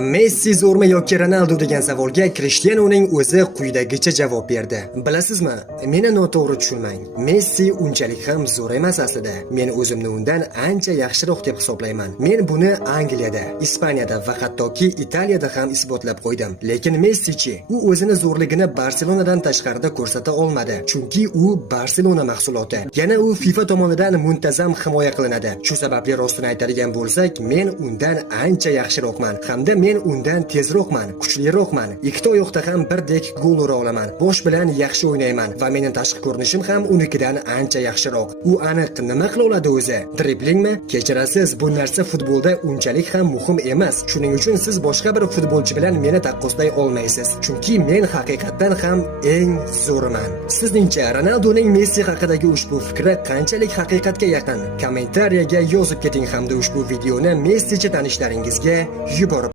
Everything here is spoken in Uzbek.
Messi zo'rmi yoki Ronaldo degan savolga Krishtianuning o'zi quyidagicha javob berdi. Bilasizmi, meni noto'g'ri tushunmang. Messi unchalik ham zo'r emas aslida. Men o'zimni undan ancha yaxshiroq deb hisoblayman. Men buni Angliyada, Ispaniyada va hattoki Italiyada ham isbotlab qo'ydim. Lekin Messi-chi, u o'zini zo'rligini Barselonadan tashqarida ko'rsata olmadi, chunki u Barselona mahsuloti. Yana u FIFA tomonidan muntazam himoya qilinadi. Shu sababli rostini aytadigan bo'lsak, men undan ancha yaxshiroqman. Hamda men undan tezroqman, kuchliroqman. Ikkita oyoqda ham birdek gol ura olaman. Bosh bilan yaxshi o'ynayman va mening tashqi ko'rinishim ham unikidan ancha yaxshiroq. U aniq nima qila oladi o'zi? Driblingmi? Kechirasiz, bu narsa futbolda unchalik ham muhim emas. Shuning uchun siz boshqa bir futbolchi bilan meni taqqoslay olmaysiz. Chunki men haqiqatan ham eng zo'riman. Sizningcha Ronaldoning Messi haqidagi ushbu fikri qanchalik haqiqatga yaqin? Kommentariyaga yozib keting hamda ushbu videoni Messichi tanishlaringizga yuborib